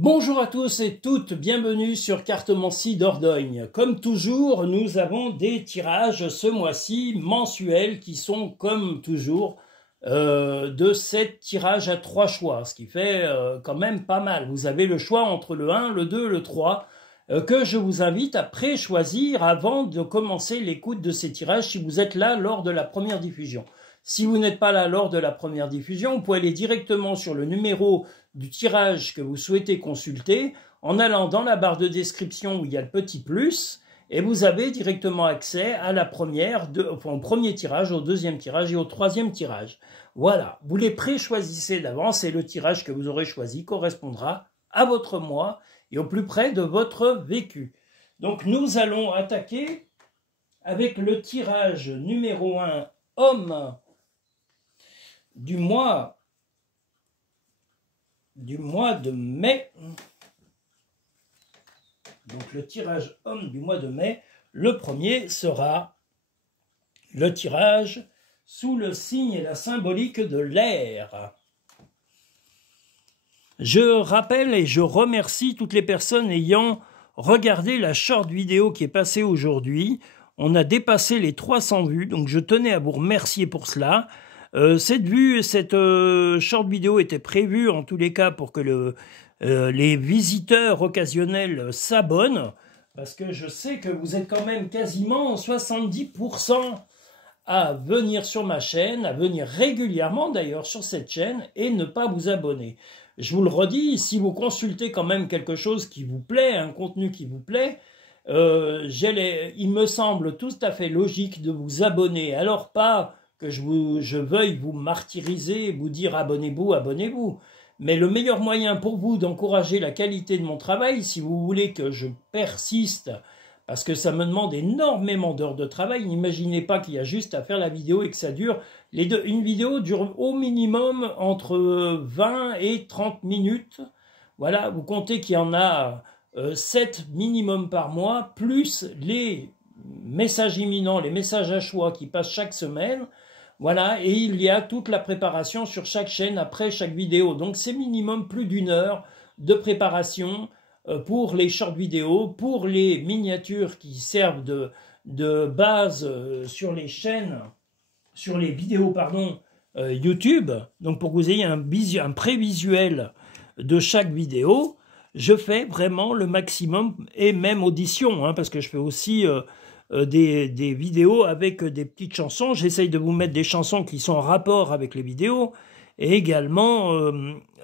Bonjour à tous et toutes, bienvenue sur Cartomancie Dordogne. Comme toujours, nous avons des tirages ce mois-ci mensuels qui sont comme toujours de 7 tirages à 3 choix, ce qui fait quand même pas mal. Vous avez le choix entre le 1, le 2, le 3, que je vous invite à pré-choisir avant de commencer l'écoute de ces tirages si vous êtes là lors de la première diffusion. Si vous n'êtes pas là lors de la première diffusion, vous pouvez aller directement sur le numéro du tirage que vous souhaitez consulter en allant dans la barre de description où il y a le petit plus et vous avez directement accès à la première, au premier tirage, au deuxième tirage et au troisième tirage. Voilà, vous les pré-choisissez d'avance et le tirage que vous aurez choisi correspondra à votre mois et au plus près de votre vécu. Donc nous allons attaquer avec le tirage numéro 1, homme du mois de mai. Donc le tirage homme du mois de mai, le premier sera le tirage sous le signe et la symbolique de l'air. Je rappelle et je remercie toutes les personnes ayant regardé la short vidéo qui est passée aujourd'hui. On a dépassé les 300 vues, donc je tenais à vous remercier pour cela. Cette short vidéo était prévue en tous les cas pour que les visiteurs occasionnels s'abonnent, parce que je sais que vous êtes quand même quasiment 70% à venir sur ma chaîne, à venir régulièrement d'ailleurs sur cette chaîne et ne pas vous abonner. Je vous le redis, si vous consultez quand même quelque chose qui vous plaît, un contenu qui vous plaît, il me semble tout à fait logique de vous abonner. Alors pas que je veuille vous martyriser, vous dire abonnez-vous, abonnez-vous. Mais le meilleur moyen pour vous d'encourager la qualité de mon travail, si vous voulez que je persiste, parce que ça me demande énormément d'heures de travail, n'imaginez pas qu'il y a juste à faire la vidéo et que ça dure. Une vidéo dure au minimum entre 20 et 30 minutes. Voilà, vous comptez qu'il y en a 7 minimum par mois, plus les messages imminents, les messages à choix qui passent chaque semaine. Voilà, et il y a toute la préparation sur chaque chaîne après chaque vidéo. Donc c'est minimum plus d'1 heure de préparation pour les short vidéos, pour les miniatures qui servent de base sur les chaînes, sur les vidéos, pardon, YouTube. Donc pour que vous ayez un prévisuel de chaque vidéo, je fais vraiment le maximum, et même audition, hein, parce que je fais aussi des vidéos avec des petites chansons. J'essaye de vous mettre des chansons qui sont en rapport avec les vidéos et également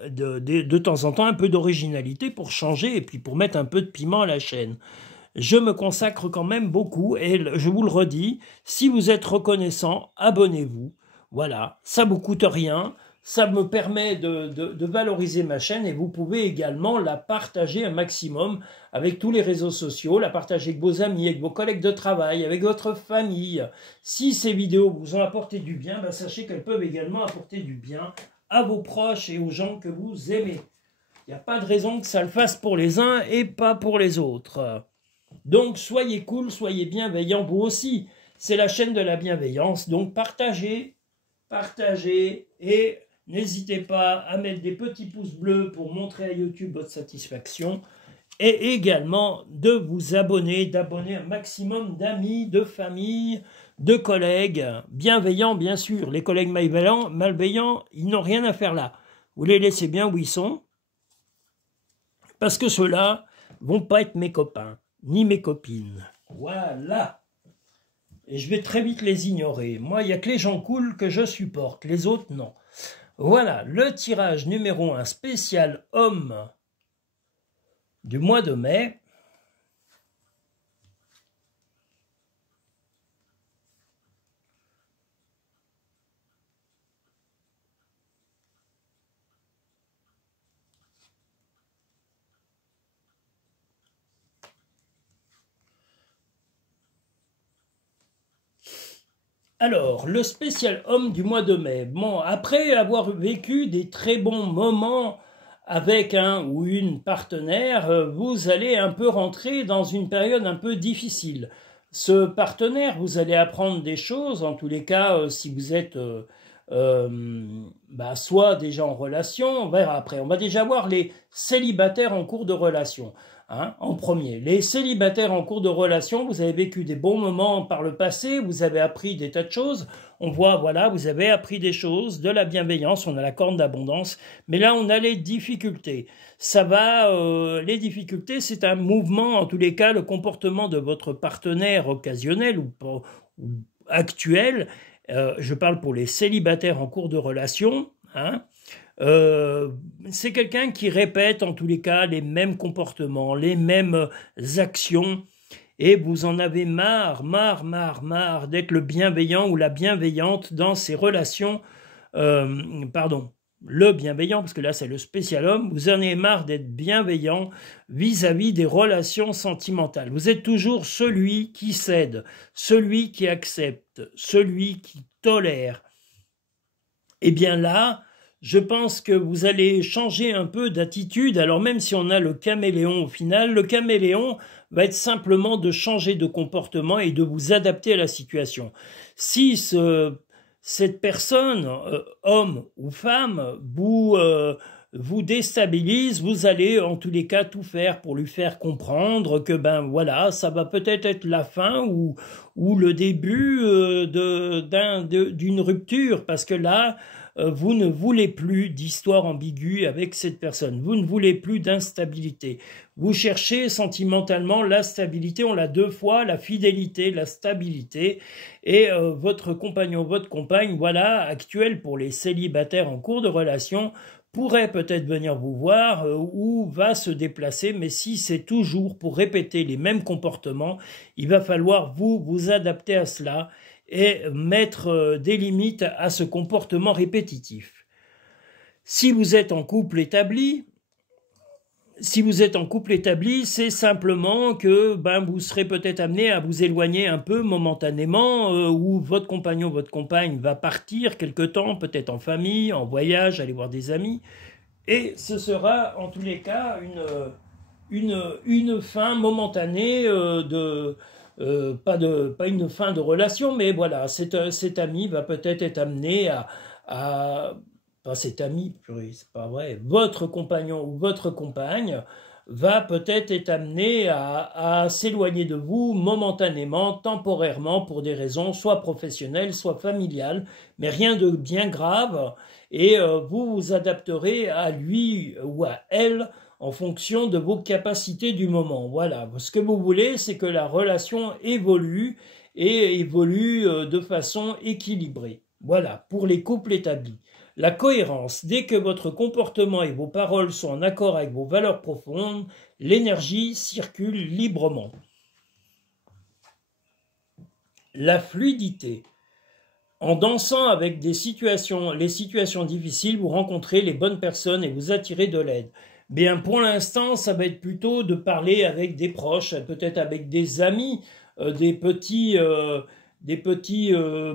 de temps en temps un peu d'originalité pour changer et puis pour mettre un peu de piment à la chaîne. Je me consacre quand même beaucoup et je vous le redis, si vous êtes reconnaissant, abonnez-vous. Voilà, ça ne vous coûte rien. Ça me permet de valoriser ma chaîne et vous pouvez également la partager un maximum avec tous les réseaux sociaux, la partager avec vos amis, avec vos collègues de travail, avec votre famille. Si ces vidéos vous ont apporté du bien, ben sachez qu'elles peuvent également apporter du bien à vos proches et aux gens que vous aimez. Il n'y a pas de raison que ça le fasse pour les uns et pas pour les autres. Donc soyez cool, soyez bienveillants vous aussi. C'est la chaîne de la bienveillance, donc partagez et n'hésitez pas à mettre des petits pouces bleus pour montrer à YouTube votre satisfaction et également de vous abonner, d'abonner un maximum d'amis, de famille, de collègues bienveillants bien sûr. Les collègues malveillants, ils n'ont rien à faire là. Vous les laissez bien où ils sont parce que ceux-là vont pas être mes copains ni mes copines. Voilà. Et je vais très vite les ignorer. Moi, il n'y a que les gens cool que je supporte, les autres non. Voilà, le tirage numéro 1 spécial homme du mois de mai. Alors, le spécial homme du mois de mai. Bon, après avoir vécu des très bons moments avec un ou une partenaire, vous allez un peu rentrer dans une période un peu difficile. Ce partenaire, vous allez apprendre des choses, en tous les cas, si vous êtes soit déjà en relation, on verra après. On va déjà voir les célibataires en cours de relation. Hein, en premier, les célibataires en cours de relation, vous avez vécu des bons moments par le passé, vous avez appris des tas de choses. On voit, voilà, vous avez appris des choses, de la bienveillance, on a la corne d'abondance. Mais là, on a les difficultés. Ça va, les difficultés, c'est un mouvement, en tous les cas, le comportement de votre partenaire occasionnel ou actuel. Je parle pour les célibataires en cours de relation, hein. C'est quelqu'un qui répète en tous les cas les mêmes comportements, les mêmes actions, et vous en avez marre d'être le bienveillant ou la bienveillante dans ces relations, le bienveillant, parce que là c'est le spécial homme, vous en avez marre d'être bienveillant vis-à-vis des relations sentimentales. Vous êtes toujours celui qui cède, celui qui accepte, celui qui tolère. Et bien là, je pense que vous allez changer un peu d'attitude. Alors même si on a le caméléon au final, le caméléon va être simplement de changer de comportement et de vous adapter à la situation. Si cette personne, homme ou femme, vous déstabilise, vous allez en tous les cas tout faire pour lui faire comprendre que voilà, ça va peut-être être la fin ou le début d'une rupture, parce que là, vous ne voulez plus d'histoire ambiguë avec cette personne. Vous ne voulez plus d'instabilité. Vous cherchez sentimentalement la stabilité. On l'a deux fois, la fidélité, la stabilité. Et votre compagnon, votre compagne, voilà, actuel pour les célibataires en cours de relation, pourrait peut-être venir vous voir ou va se déplacer. Mais si c'est toujours pour répéter les mêmes comportements, il va falloir vous adapter à cela et mettre des limites à ce comportement répétitif. Si vous êtes en couple établi, c'est simplement que vous serez peut-être amené à vous éloigner un peu momentanément, où votre compagnon, votre compagne va partir quelque temps, peut-être en famille, en voyage, aller voir des amis, et ce sera en tous les cas une fin momentanée pas une fin de relation, mais voilà, cet ami va peut-être être amené pas cet ami, c'est pas vrai, votre compagnon ou votre compagne va peut-être être amené à s'éloigner de vous momentanément, temporairement, pour des raisons soit professionnelles, soit familiales, mais rien de bien grave, et vous vous adapterez à lui ou à elle en fonction de vos capacités du moment. Voilà, ce que vous voulez, c'est que la relation évolue et évolue de façon équilibrée. Voilà, pour les couples établis. La cohérence, dès que votre comportement et vos paroles sont en accord avec vos valeurs profondes, l'énergie circule librement. La fluidité. En dansant avec les situations difficiles, vous rencontrez les bonnes personnes et vous attirez de l'aide. Bien, pour l'instant, ça va être plutôt de parler avec des proches, peut-être avec des amis, des petits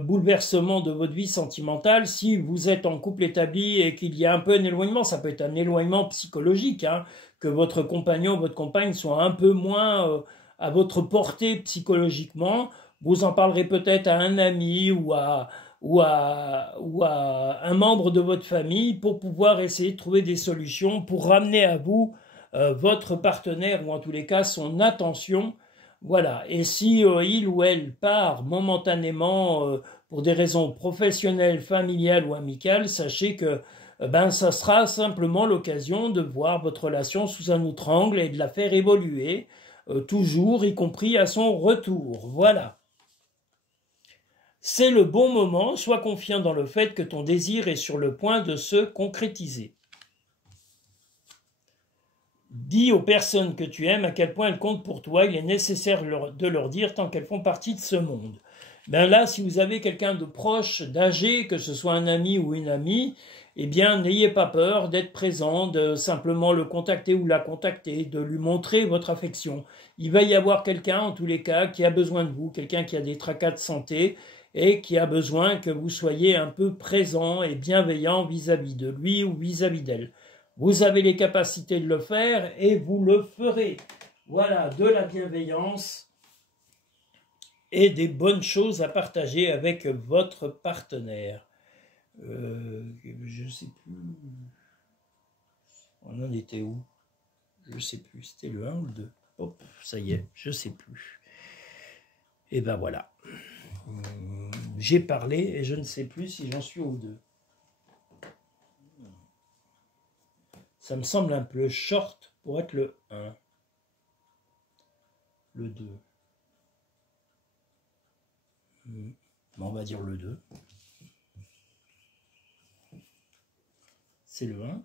bouleversements de votre vie sentimentale. Si vous êtes en couple établi et qu'il y a un peu un éloignement, ça peut être un éloignement psychologique, hein, que votre compagnon, votre compagne soit un peu moins à votre portée psychologiquement. Vous en parlerez peut-être à un ami ou à un membre de votre famille pour pouvoir essayer de trouver des solutions pour ramener à vous votre partenaire ou en tous les cas son attention. Voilà, et si il ou elle part momentanément pour des raisons professionnelles, familiales ou amicales, sachez que ça sera simplement l'occasion de voir votre relation sous un autre angle et de la faire évoluer, toujours, y compris à son retour. Voilà. C'est le bon moment, sois confiant dans le fait que ton désir est sur le point de se concrétiser. Dis aux personnes que tu aimes à quel point elles comptent pour toi, il est nécessaire de leur dire tant qu'elles font partie de ce monde. Là, si vous avez quelqu'un de proche, d'âgé, que ce soit un ami ou une amie, eh bien, n'ayez pas peur d'être présent, de simplement le contacter ou la contacter, de lui montrer votre affection. Il va y avoir quelqu'un, en tous les cas, qui a besoin de vous, quelqu'un qui a des tracas de santé, et qui a besoin que vous soyez un peu présent et bienveillant vis-à-vis de lui ou vis-à-vis d'elle. Vous avez les capacités de le faire et vous le ferez. Voilà, de la bienveillance et des bonnes choses à partager avec votre partenaire. Je sais plus. On en était où? Je sais plus. C'était le 1 ou le 2. Hop, ça y est, je sais plus. Et ben voilà. J'ai parlé et je ne sais plus si j'en suis au 2. Ça me semble un peu short pour être le 1. Le 2. Bon, on va dire le 2. C'est le 1.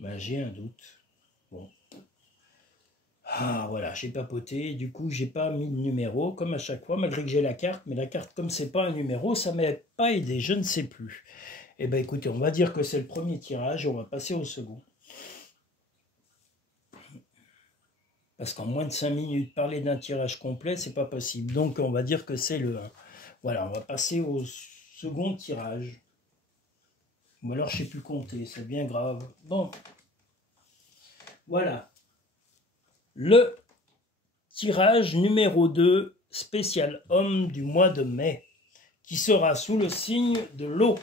Ben, j'ai un doute. Bon. Ah, voilà, j'ai papoté. Du coup, j'ai pas mis de numéro, comme à chaque fois, malgré que j'ai la carte. Mais la carte, comme c'est pas un numéro, ça m'a pas aidé. Je ne sais plus. Eh bien, écoutez, on va dire que c'est le premier tirage. On va passer au second. Parce qu'en moins de 5 minutes, parler d'un tirage complet, c'est pas possible. Donc, on va dire que c'est le 1. Voilà, on va passer au second tirage. Ou alors, je ne sais plus compter, c'est bien grave. Bon. Voilà. Le tirage numéro 2, spécial homme du mois de mai, qui sera sous le signe de l'eau.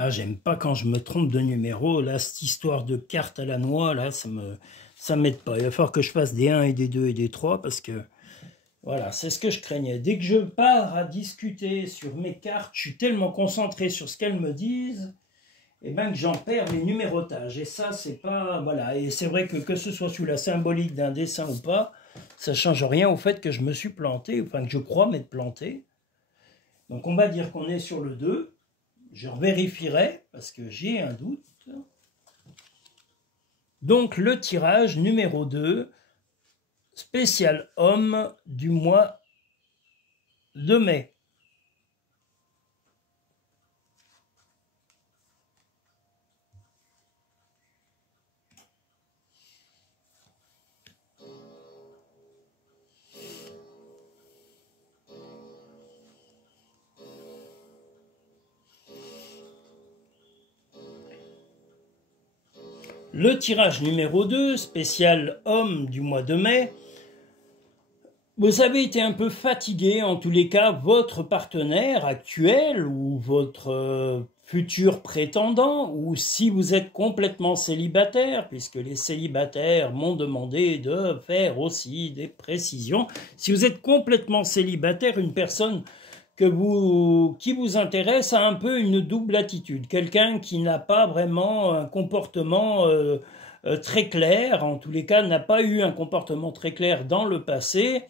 Ah, j'aime pas quand je me trompe de numéro. Là, cette histoire de carte à la noix, là, ça m'aide pas. Il va falloir que je fasse des 1 et des 2 et des 3 parce que, voilà, c'est ce que je craignais. Dès que je pars à discuter sur mes cartes, je suis tellement concentré sur ce qu'elles me disent, et ben que j'en perds les numérotages. Et ça, c'est pas... Voilà, et c'est vrai que ce soit sous la symbolique d'un dessin ou pas, ça change rien au fait que je me suis planté, enfin que je crois m'être planté. Donc on va dire qu'on est sur le 2. Je vérifierai parce que j'ai un doute. Donc le tirage numéro 2, spécial homme du mois de mai. Le tirage numéro 2, spécial homme du mois de mai. Vous avez été un peu fatigué, en tous les cas, votre partenaire actuel ou votre futur prétendant, ou si vous êtes complètement célibataire, puisque les célibataires m'ont demandé de faire aussi des précisions. Si vous êtes complètement célibataire, une personne qui vous intéresse a un peu une double attitude. Quelqu'un qui n'a pas vraiment un comportement très clair, en tous les cas n'a pas eu un comportement très clair dans le passé,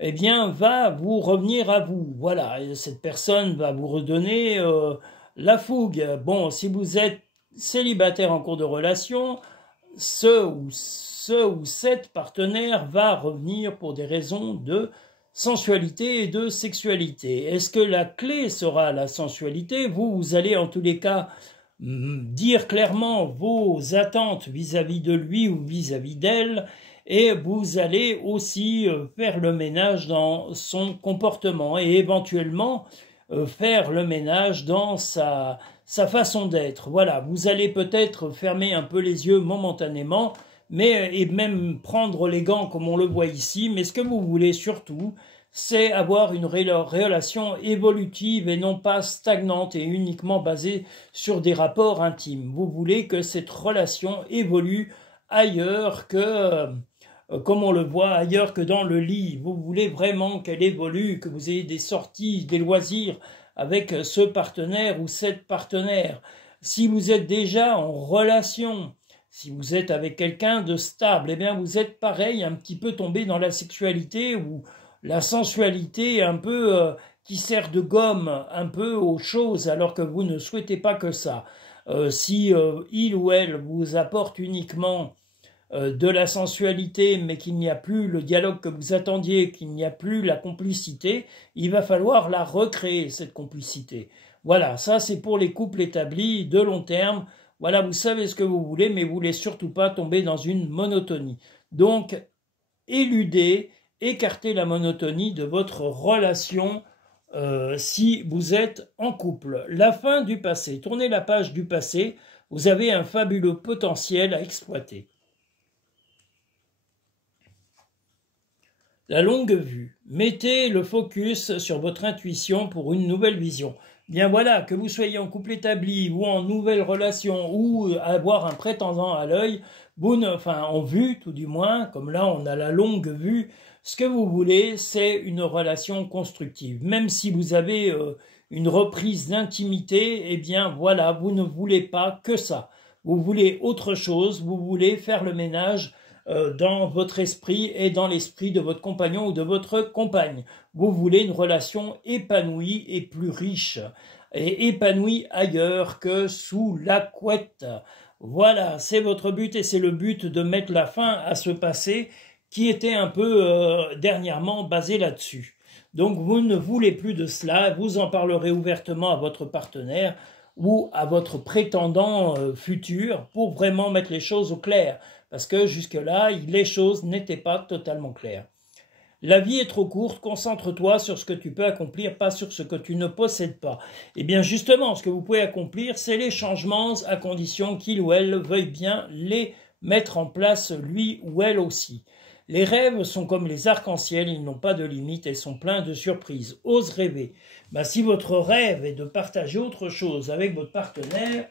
eh bien va vous revenir à vous. Voilà, et cette personne va vous redonner la fougue. Bon, si vous êtes célibataire en cours de relation, ce ou cette partenaire va revenir pour des raisons de sensualité et de sexualité. Est-ce que la clé sera la sensualité? Vous allez en tous les cas dire clairement vos attentes vis-à-vis de lui ou vis-à-vis d'elle, et vous allez aussi faire le ménage dans son comportement et éventuellement faire le ménage dans sa façon d'être. Voilà, vous allez peut-être fermer un peu les yeux momentanément, et même prendre les gants comme on le voit ici, mais ce que vous voulez surtout, c'est avoir une relation évolutive et non pas stagnante et uniquement basée sur des rapports intimes. Vous voulez que cette relation évolue ailleurs que, comme on le voit, ailleurs que dans le lit. Vous voulez vraiment qu'elle évolue, que vous ayez des sorties, des loisirs avec ce partenaire ou cette partenaire. Si vous êtes déjà en relation, Si vous êtes avec quelqu'un de stable, eh bien vous êtes pareil, un petit peu tombé dans la sexualité ou la sensualité un peu qui sert de gomme un peu aux choses alors que vous ne souhaitez pas que ça. Si il ou elle vous apporte uniquement de la sensualité, mais qu'il n'y a plus le dialogue que vous attendiez, qu'il n'y a plus la complicité, il va falloir la recréer, cette complicité. Voilà, ça c'est pour les couples établis de long terme. Voilà, vous savez ce que vous voulez, mais vous voulez surtout pas tomber dans une monotonie. Donc, éludez, écartez la monotonie de votre relation si vous êtes en couple. La fin du passé. Tournez la page du passé. Vous avez un fabuleux potentiel à exploiter. La longue vue. Mettez le focus sur votre intuition pour une nouvelle vision. Bien voilà, que vous soyez en couple établi ou en nouvelle relation ou avoir un prétendant à l'œil, enfin en vue tout du moins, comme là on a la longue vue, ce que vous voulez c'est une relation constructive. Même si vous avez une reprise d'intimité, eh bien voilà, vous ne voulez pas que ça. Vous voulez autre chose, vous voulez faire le ménage dans votre esprit et dans l'esprit de votre compagnon ou de votre compagne. Vous voulez une relation épanouie et plus riche, et épanouie ailleurs que sous la couette. Voilà, c'est votre but et c'est le but de mettre la fin à ce passé qui était un peu dernièrement basé là-dessus. Donc vous ne voulez plus de cela, vous en parlerez ouvertement à votre partenaire ou à votre prétendant futur pour vraiment mettre les choses au clair. Parce que jusque-là, les choses n'étaient pas totalement claires. La vie est trop courte, concentre-toi sur ce que tu peux accomplir, pas sur ce que tu ne possèdes pas. Et bien justement, ce que vous pouvez accomplir, c'est les changements à condition qu'il ou elle veuille bien les mettre en place, lui ou elle aussi. Les rêves sont comme les arcs-en-ciel, ils n'ont pas de limite et sont pleins de surprises. Ose rêver. Si votre rêve est de partager autre chose avec votre partenaire,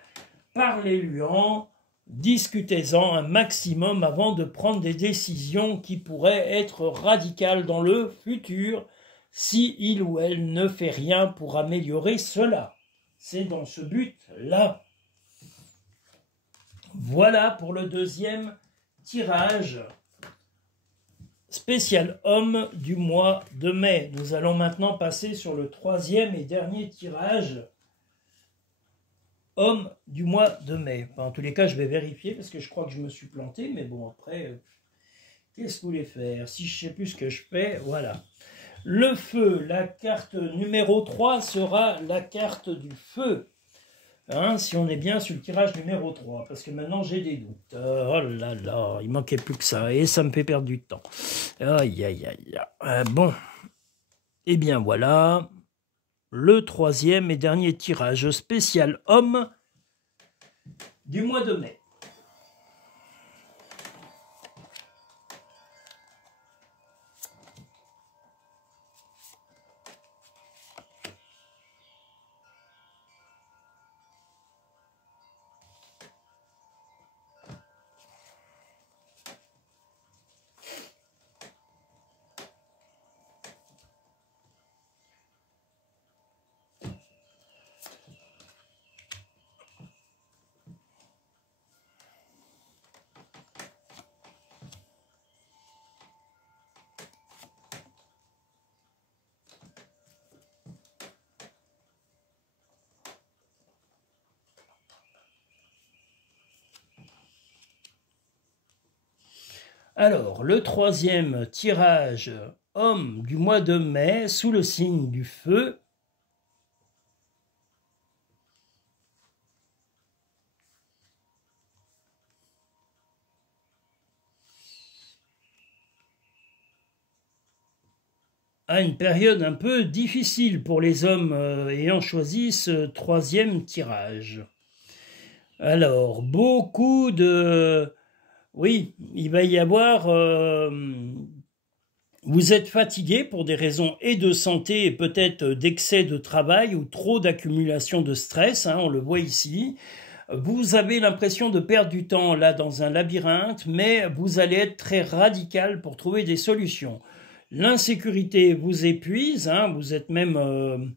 parlez-lui-en. Discutez-en un maximum avant de prendre des décisions qui pourraient être radicales dans le futur si il ou elle ne fait rien pour améliorer cela. C'est dans ce but-là. Voilà pour le deuxième tirage spécial homme du mois de mai. Nous allons maintenant passer sur le troisième et dernier tirage homme du mois de mai. En tous les cas, je vais vérifier parce que je crois que je me suis planté. Mais bon, après, qu'est-ce que vous voulez faire? Si je ne sais plus ce que je fais, voilà. Le feu, la carte numéro 3 sera la carte du feu. Hein, si on est bien sur le tirage numéro 3. Parce que maintenant, j'ai des doutes. Oh là là, il manquait plus que ça. Et ça me fait perdre du temps. Aïe, aïe, aïe. Bon. Eh bien, voilà. Le troisième et dernier tirage spécial homme du mois de mai. Alors, le troisième tirage homme du mois de mai sous le signe du feu. À une période un peu difficile pour les hommes ayant choisi ce troisième tirage. Alors, beaucoup de... Oui, il va y avoir... vous êtes fatigué pour des raisons et de santé et peut-être d'excès de travail ou trop d'accumulation de stress, hein, on le voit ici. Vous avez l'impression de perdre du temps là dans un labyrinthe, mais vous allez être très radical pour trouver des solutions. L'insécurité vous épuise, hein, vous êtes même...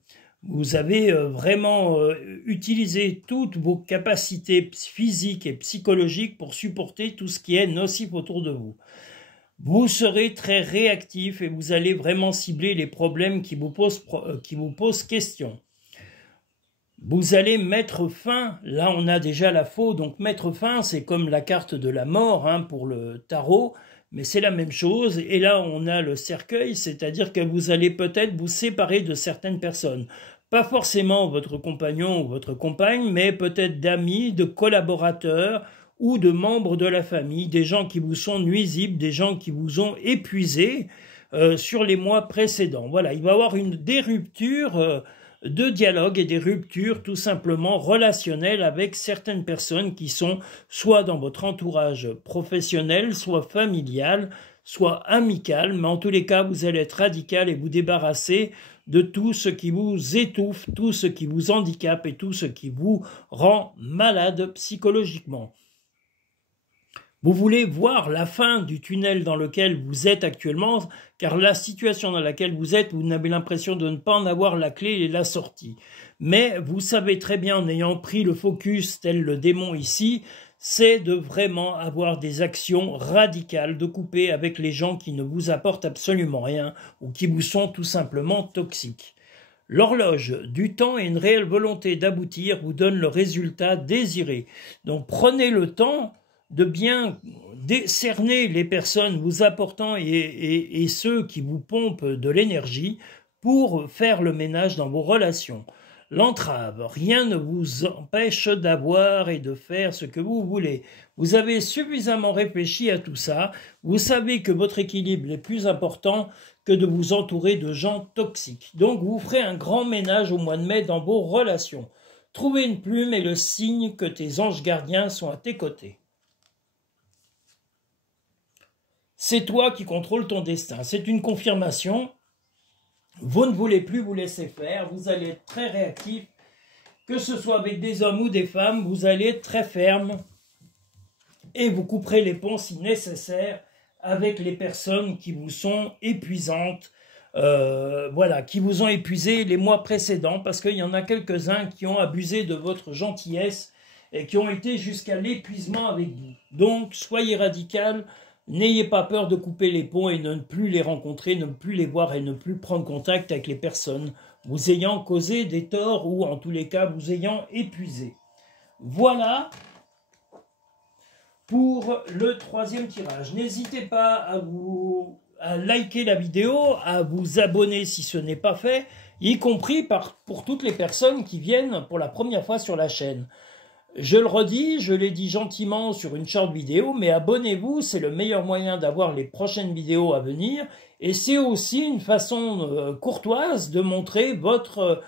Vous avez vraiment utilisé toutes vos capacités physiques et psychologiques pour supporter tout ce qui est nocif autour de vous. Vous serez très réactif et vous allez vraiment cibler les problèmes qui vous posent question. Vous allez mettre fin, là on a déjà la faux, donc mettre fin c'est comme la carte de la mort hein, pour le tarot, mais c'est la même chose, et là on a le cercueil, c'est-à-dire que vous allez peut-être vous séparer de certaines personnes. Pas forcément votre compagnon ou votre compagne, mais peut-être d'amis, de collaborateurs ou de membres de la famille, des gens qui vous sont nuisibles, des gens qui vous ont épuisé sur les mois précédents. Voilà, il va y avoir des ruptures de dialogue et des ruptures tout simplement relationnelles avec certaines personnes qui sont soit dans votre entourage professionnel, soit familial, soit amical, mais en tous les cas, vous allez être radical et vous débarrasser de tout ce qui vous étouffe, tout ce qui vous handicape et tout ce qui vous rend malade psychologiquement. Vous voulez voir la fin du tunnel dans lequel vous êtes actuellement, car la situation dans laquelle vous êtes, vous avez l'impression de ne pas en avoir la clé et la sortie. Mais vous savez très bien, en ayant pris le focus tel le démon ici, c'est de vraiment avoir des actions radicales, de couper avec les gens qui ne vous apportent absolument rien ou qui vous sont tout simplement toxiques. L'horloge du temps et une réelle volonté d'aboutir vous donne le résultat désiré. Donc prenez le temps de bien décerner les personnes vous apportant et ceux qui vous pompent de l'énergie pour faire le ménage dans vos relations. L'entrave, rien ne vous empêche d'avoir et de faire ce que vous voulez. Vous avez suffisamment réfléchi à tout ça, vous savez que votre équilibre est plus important que de vous entourer de gens toxiques. Donc vous ferez un grand ménage au mois de mai dans vos relations. Trouvez une plume et le signe que tes anges gardiens sont à tes côtés. C'est toi qui contrôles ton destin. C'est une confirmation. Vous ne voulez plus vous laisser faire. Vous allez être très réactif. Que ce soit avec des hommes ou des femmes, vous allez être très ferme. Et vous couperez les ponts si nécessaire avec les personnes qui vous sont épuisantes. Voilà, qui vous ont épuisé les mois précédents. Parce qu'il y en a quelques-uns qui ont abusé de votre gentillesse et qui ont été jusqu'à l'épuisement avec vous. Donc, soyez radical. N'ayez pas peur de couper les ponts et de ne plus les rencontrer, ne plus les voir et ne plus prendre contact avec les personnes vous ayant causé des torts ou en tous les cas vous ayant épuisé. Voilà pour le troisième tirage. N'hésitez pas à liker la vidéo, à vous abonner si ce n'est pas fait, y compris pour toutes les personnes qui viennent pour la première fois sur la chaîne. Je le redis, je l'ai dit gentiment sur une short vidéo, mais abonnez-vous, c'est le meilleur moyen d'avoir les prochaines vidéos à venir. Et c'est aussi une façon courtoise de montrer votre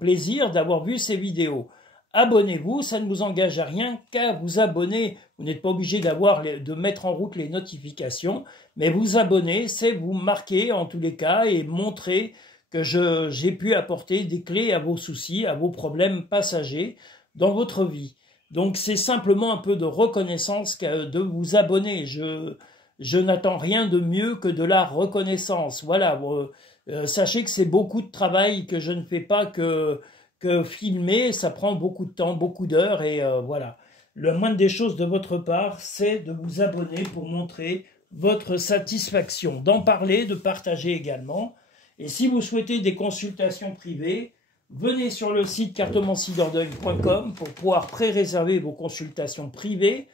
plaisir d'avoir vu ces vidéos. Abonnez-vous, ça ne vous engage à rien qu'à vous abonner. Vous n'êtes pas obligé de mettre en route les notifications, mais vous abonner, c'est vous marquer en tous les cas et montrer que j'ai pu apporter des clés à vos soucis, à vos problèmes passagers dans votre vie. Donc c'est simplement un peu de reconnaissance de vous abonner. Je n'attends rien de mieux que de la reconnaissance. Voilà, sachez que c'est beaucoup de travail que je ne fais pas que filmer. Ça prend beaucoup de temps, beaucoup d'heures et voilà. Le moindre des choses de votre part, c'est de vous abonner pour montrer votre satisfaction, d'en parler, de partager également. Et si vous souhaitez des consultations privées, venez sur le site cartomanciedorgueil.com pour pouvoir pré-réserver vos consultations privées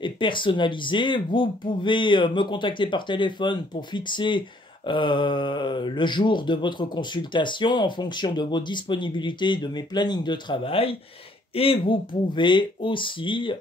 et personnalisées. Vous pouvez me contacter par téléphone pour fixer le jour de votre consultation en fonction de vos disponibilités et de mes plannings de travail. Et vous pouvez aussi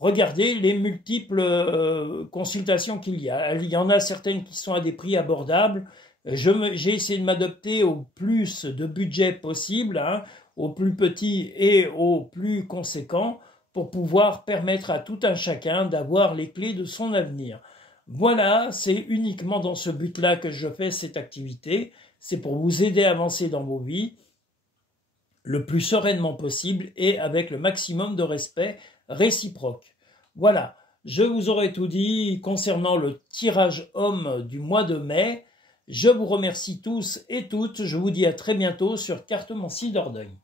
regarder les multiples consultations qu'il y a. Il y en a certaines qui sont à des prix abordables. J'ai essayé de m'adapter au plus de budget possible, hein, au plus petit et au plus conséquent, pour pouvoir permettre à tout un chacun d'avoir les clés de son avenir. Voilà, c'est uniquement dans ce but-là que je fais cette activité. C'est pour vous aider à avancer dans vos vies le plus sereinement possible et avec le maximum de respect réciproque. Voilà, je vous aurais tout dit concernant le tirage homme du mois de mai. Je vous remercie tous et toutes. Je vous dis à très bientôt sur Cartomancie Dordogne.